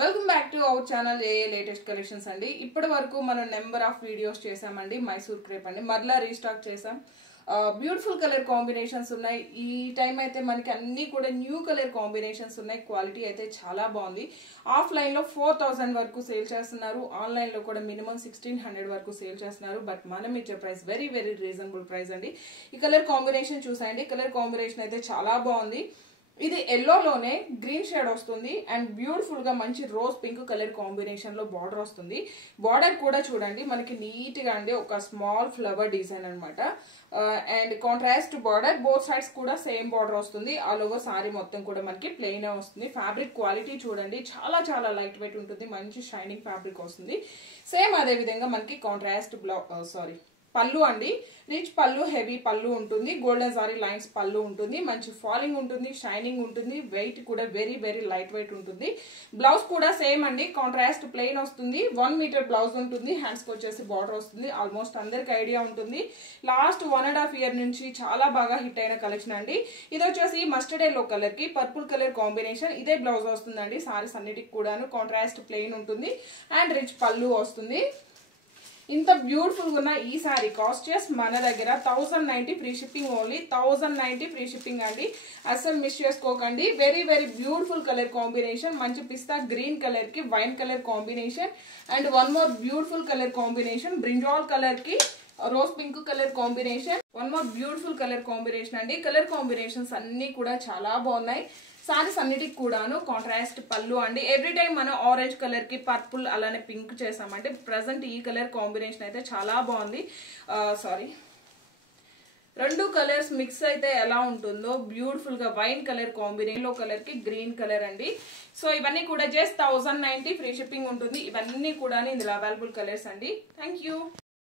Welcome back to our channel A latest collections అండి. ఇప్పటి వరకు మనం నెంబర్ ఆఫ్ వీడియోస్ చేసామండి. మైసూర్ క్రేప్ అండి మరలా రీస్టాక్ చేసాం. బ్యూటిఫుల్ కలర్ కాంబినేషన్స్ ఉన్నాయి. ఈ టైం అయితే మనకి అన్ని కూడా న్యూ కలర్ కాంబినేషన్స్ ఉన్నాయి. క్వాలిటీ అయితే చాలా బాగుంది. ఆఫ్లైన్ లో 4000 వరకు సేల్ చేస్తున్నారు. ఆన్లైన్ లో కూడా మినిమం 1600 వరకు సేల్ చేస్తున్నారు. బట్ మనం ఇచ్చే price very very reasonable price అండి. ఈ కలర్ కాంబినేషన్ చూసాయండి. కలర్ కాంబినేషన్ అయితే చాలా బాగుంది. ఇది ఎల్లోలోనే గ్రీన్ షేడ్ వస్తుంది అండ్ బ్యూటిఫుల్ గా మంచి రోజ్ పింక్ కలర్ కాంబినేషన్ లో బార్డర్ వస్తుంది. బార్డర్ కూడా చూడండి మనకి నీట్ గా అండి ఒక స్మాల్ ఫ్లవర్ డిజైన్ అనమాట. And contrast border both sides కూడా సేమ్ బార్డర్ వస్తుంది. ఆల్ ఓవర్ సారీ మొత్తం కూడా మనకి ప్లెయిన్ వస్తుంది. ఫ్యాబ్రిక్ క్వాలిటీ చూడండి చాలా చాలా లైట్ వెయిట్ ఉంటుంది. మంచి షైనింగ్ ఫ్యాబ్రిక్ వస్తుంది. సేమ్ అదే విధంగా మనకి కాంట్రాస్ట్ పళ్ళు అండి. రిచ్ పళ్ళు, హెవీ పళ్ళు ఉంటుంది. గోల్డెన్ సారీ లైన్స్ పళ్ళు ఉంటుంది. మంచి ఫాలింగ్ ఉంటుంది, షైనింగ్ ఉంటుంది. వెయిట్ కూడా వెరీ వెరీ లైట్ వెయిట్ ఉంటుంది. బ్లౌజ్ కూడా సేమ్ అండి. కాంట్రాస్ట్ ప్లెయిన్ వస్తుంది. 1 మీటర్ బ్లౌజ్ ఉంటుంది. హ్యాండ్స్ కి వచ్చేసి బార్డర్ వస్తుంది. ఆల్మోస్ట్ అందరికి ఐడియా ఉంటుంది. లాస్ట్ 1.5 ఇయర్ నుంచి చాలా బాగా హిట్ అయిన కలెక్షన్ అండి. ఇది వచ్చేసి మస్టర్డ్ ఎల్లో కలర్ కి పర్పుల్ కలర్ కాంబినేషన్. ఇదే బ్లౌజ్ వస్తుందండి. సారీస్ అన్నిటికి కూడాను కాంట్రాస్ట్ ప్లెయిన్ ఉంటుంది అండ్ రిచ్ పళ్ళు వస్తుంది. ఇంత బ్యూటిఫుల్ గా ఉన్న ఈ సారీ కాస్ట్ చేసి మన దగ్గర 1090 free shipping. Only 1090 free shipping అండి. అస్సలు మిస్ చేసుకోకండి. Very very beautiful colour combination. మంచి పిస్తా గ్రీన్ కలర్ కి wine colour combination and one more beautiful colour combination brinjal colour కి rose pink colour combination. One more beautiful colour combination అండి. Colour combinations అన్ని కూడా చాలా బాగున్నాయి. సారీస్ అన్నిటికి కూడాను కాంట్రాస్ట్ పళ్ళు అండి. ఎవ్రీ టైం మనం ఆరెంజ్ కలర్ కి పర్పుల్ అలానే పింక్ చేసామంటే ప్రజెంట్ ఈ కలర్ కాంబినేషన్ అయితే చాలా బాగుంది. రెండు కలర్స్ మిక్స్ అయితే ఎలా ఉంటుందో బ్యూటిఫుల్ గా వైన్ కలర్ కాంబినేషన్ లో కలర్ కి గ్రీన్ కలర్ అండి. సో ఇవన్నీ కూడా జస్ట్ 1090 ఫ్రీ షిప్పింగ్ ఉంటుంది. ఇవన్నీ కూడా ఇందులో అవైలబుల్ కలర్స్ అండి. Thank you.